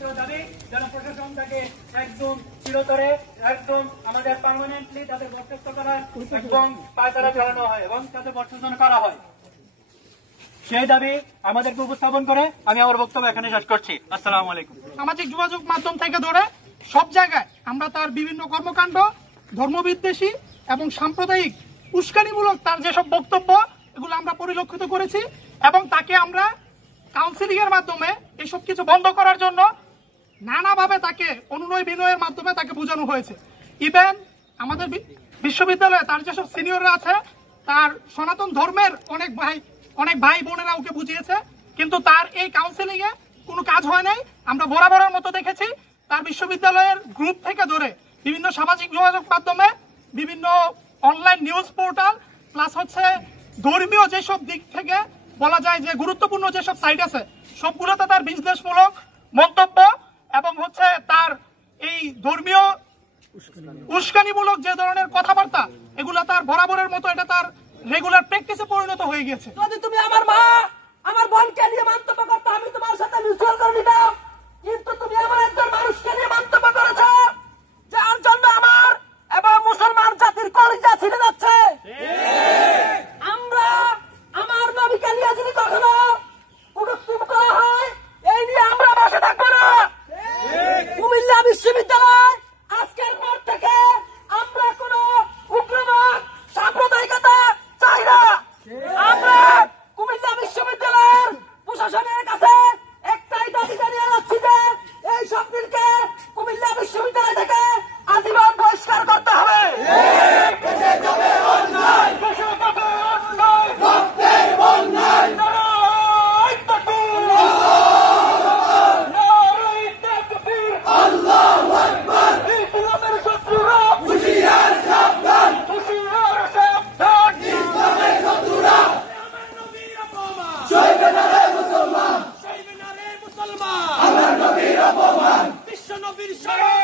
একমাত্র দাবি যেন প্রশাসন তাকে একদম চিরতরে একদম আমাদের পার্মানেন্টলি তাদের বরখাস্ত করার এবং পায়তারা চালানো হয় এবং তাদের বর্জন করা হয়। সেই দাবি আমাদেরকে উপস্থাপন করে আমি আমার বক্তব্য এখানে শেষ করছি। আসসালামু আলাইকুম। সামাজিক যোগাযোগ মাধ্যম থেকে ধরে সব জায়গায় আমরা তার বিভিন্ন কর্মকাণ্ড, ধর্মবিদ্বেষী এবং সাম্প্রদায়িক উস্কানিমূলক তার যেসব বক্তব্য এগুলো আমরা পরিলক্ষিত করেছি এবং তাকে আমরা কাউন্সিলিং এর মাধ্যমে এসব কিছু বন্ধ করার জন্য নানাভাবে তাকে অনুনয় বিনয়ের মাধ্যমে তাকে বোঝানো হয়েছে। ইভেন আমাদের বিশ্ববিদ্যালয়ে তার যেসব সিনিয়ররা আছে তার সনাতন ধর্মের অনেক ভাই বোনেরা ওকে বুঝিয়েছে, কিন্তু তার এই কাউন্সিলিং এ কোনো কাজ হয় নাই। আমরা বরাবরের মতো দেখেছি তার বিশ্ববিদ্যালয়ের গ্রুপ থেকে ধরে বিভিন্ন সামাজিক যোগাযোগ মাধ্যমে, বিভিন্ন অনলাইন নিউজ পোর্টাল প্লাস হচ্ছে ধর্মীয় যেসব দিক থেকে বলা যায় যে গুরুত্বপূর্ণ যেসব সাইট আছে সবগুলোতে তার বিদ্বেষমূলক মন্তব্য এবং হচ্ছে তার এই ধর্মীয় উস্কানিমূলক যে ধরনের কথাবার্তা এগুলো তার বরাবরের মতো এটা তার রেগুলার প্র্যাকটিসে পরিণত হয়ে গেছে। যদি তুমি আমার মা আমার বোনকে নিয়ে মন্তব্য করতে আমি তোমার সাথে মিউচুয়াল করে নিতাম, কিন্তু তুমি আমার একজন মানুষকে নিয়ে মন্তব্য করেছ যার জন্য আমার এবং মুসলমান জাতির কলিজা ছিঁড়ে যাচ্ছে। আমরা আমার নবীকে নিয়ে যদি কখনো কটূক্তি করা হয় এই নিয়ে আমরা বসে থাকবো না। কুমিল্লা বিশ্ববিদ্যালয় আজকের পর থেকে আমরা কোন উগ্রবাদ সাম্প্রদায়িকতা চাই না। আমরা কুমিল্লা বিশ্ববিদ্যালয়ের প্রশাসনের কাছে একটাই দাবি জানিয়ে যাচ্ছি যে এই শক্তিকে কুমিল্লা বিশ্ববিদ্যালয় থেকে আজীবন বহিষ্কার করতে হবে। বিশ্ব নবীর শরণ